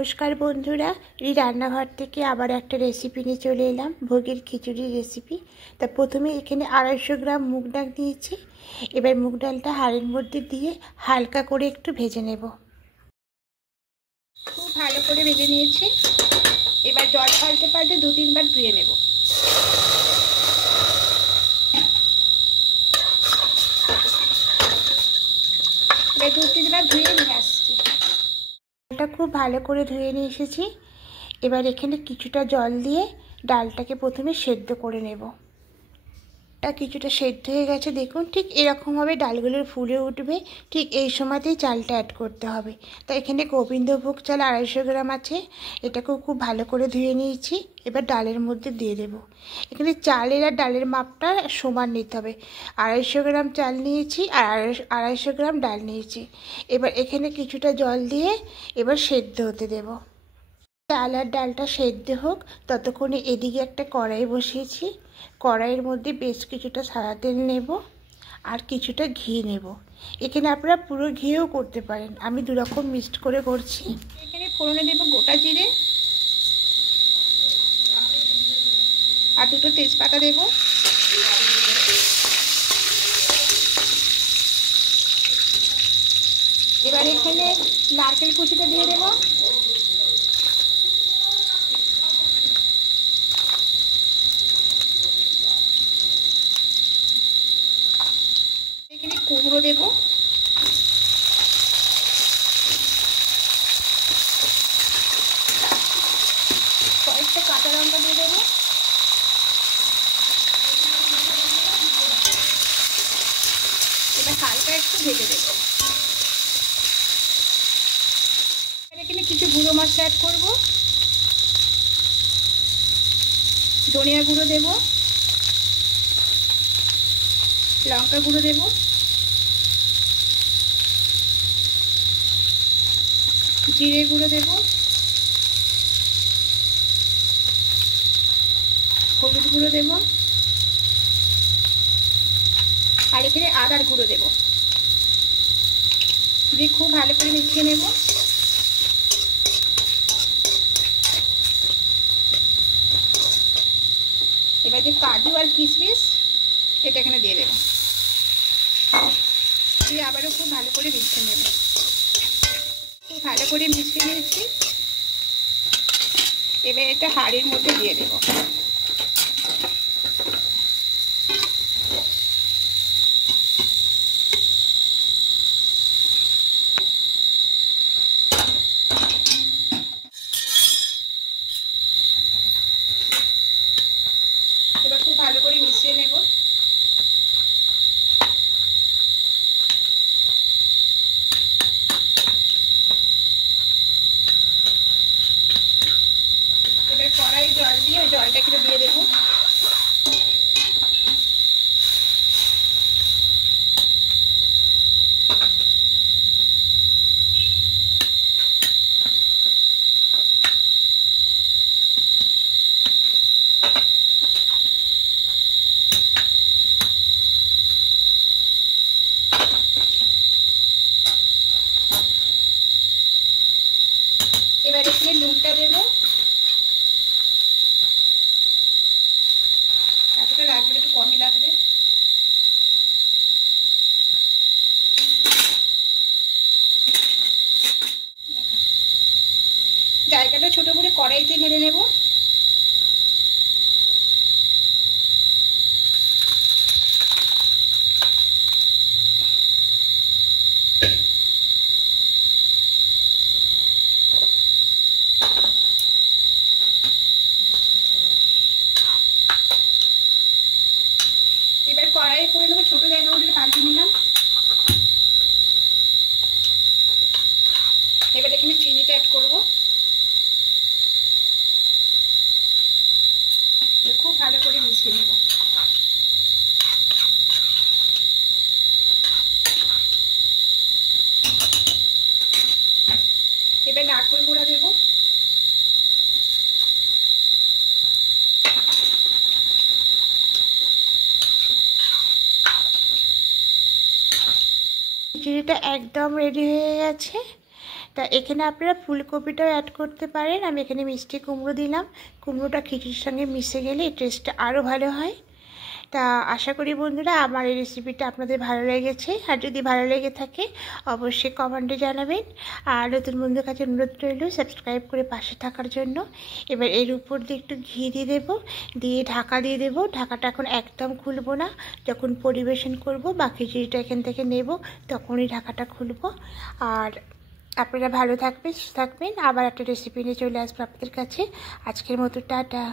নমস্কার বন্ধুরা, এই রান্নাঘর থেকে আবার একটা রেসিপি নিয়ে চলে এলাম, ভোগের খিচুড়ির রেসিপি। তা প্রথমে এখানে 250 গ্রাম মুগ ডাল নিয়েছি। এবার মুগ ডালটা হাঁড়ির মধ্যে দিয়ে হালকা করে একটু ভেজে নেব। খুব ভালো করে ভেজে নিয়েছি। এবার জল পাল্টে পাল্টে 2-3 বার ধুয়ে নেব। এবার 2-3 বার ধুয়ে নিয়ে আসছি। ডালটা খুব ভালো করে ধুয়ে নিয়ে এসেছি। এবার এখানে কিছুটা জল দিয়ে ডালটাকে প্রথমে সেদ্ধ করে নেব। কিছুটা সেদ্ধ হয়ে গেছে, দেখুন ঠিক এরকমভাবে ডালগুলোর ফুলে উঠবে। ঠিক এই সময়তেই চালটা অ্যাড করতে হবে। তো এখানে গোবিন্দভোগ চাল 250 গ্রাম আছে, এটাকেও খুব ভালো করে ধুয়ে নিয়েছি। এবার ডালের মধ্যে দিয়ে দেব। এখানে চালের আর ডালের মাপটা সমান নিতে হবে। 250 গ্রাম চাল নিয়েছি আর 250 গ্রাম ডাল নিয়েছি। এবার এখানে কিছুটা জল দিয়ে এবার সেদ্ধ হতে দেব। চাল আর ডালটা সেদ্ধ হোক, ততক্ষণে এদিকে একটা কড়াই বসিয়েছি। কড়াইয়ের মধ্যে বেশ কিছুটা সাদা তেল নেব আর কিছুটা ঘি নেব। এখানে আপনারা পুরো ঘিও করতে পারেন, আমি দুরকম মিক্সড করে করছি। এখানে ফোড়নে দেব গোটা জিরে আর 2টো তেজপাতা দেব। এবার এখানে নারকেল কুচিটা দিয়ে দেব। এখানে কুমড়ো দেব। কয়েকটা কাঁচা লঙ্কা দিয়ে দেবো। এটা হালকা একটু ভেজে দেবো। এখানে কিছু গুঁড়ো মশলা অ্যাড করব। ধনিয়া গুঁড়ো দেব, লঙ্কা গুঁড়ো দেব, জিরে গুঁড়ো দেব, হলুদ গুঁড়ো দেব আর এখানে আদার গুঁড়ো দেব। দিয়ে খুব ভালো করে মিশিয়ে নেব। এবার যে কাজু আর কিশমিশ এটা এখানে দিয়ে দেব। দিয়ে আবারও খুব ভালো করে মিশিয়ে নেব। খুব ভালো করে মিশিয়ে নিয়েছি। এবার এটা হাঁড়ির মধ্যে দিয়ে দেব। এবার খুব ভালো করে মিশিয়ে নেব। এবার কড়াই জল দিয়ে জলটা একটু দিয়ে দেবো। এবার এখানে নুনটা দেবো। এতটা রাখবে, একটু কমই লাগবে। জায়গাটা ছোট করে কড়াইতে ঢেলে নেব। এবার কড়াইয়ে করে নেবো, ছোট জায়গাগুলো পাল্টে নিলাম। এবার এখানে চিনিটা অ্যাড করবো। খুব ভালো করে মিশিয়ে নেব। এবার নারকেল গুঁড়া দেবো। খিচুড়িটা একদম রেডি হয়ে গেছে। তা এখানে আপনারা ফুলকপিটাও অ্যাড করতে পারেন। আমি এখানে মিষ্টি কুমড়ো দিলাম। কুমড়োটা খিচুড়ির সঙ্গে মিশে গেলে এই টেস্টটা আরও ভালো হয়। তা আশা করি বন্ধুরা আমার এই রেসিপিটা আপনাদের ভালো লেগেছে। আর যদি ভালো লেগে থাকে অবশ্যই কমেন্টে জানাবেন। আর নতুন বন্ধুর কাছে অনুরোধ রইল সাবস্ক্রাইব করে পাশে থাকার জন্য। এবার এর উপর দিয়ে একটু ঘি দিয়ে দেবো, দিয়ে ঢাকা দিয়ে দেবো। ঢাকাটা এখন একদম খুলবো না, যখন পরিবেশন করব বা খিচুড়িটা এখান থেকে নেব তখনই ঢাকাটা খুলবো। আর আপনারা ভালো থাকবেন, সুস্থ থাকবেন। আবার একটা রেসিপি নিয়ে চলে আসবো আপনাদের কাছে। আজকের মতো টাটা।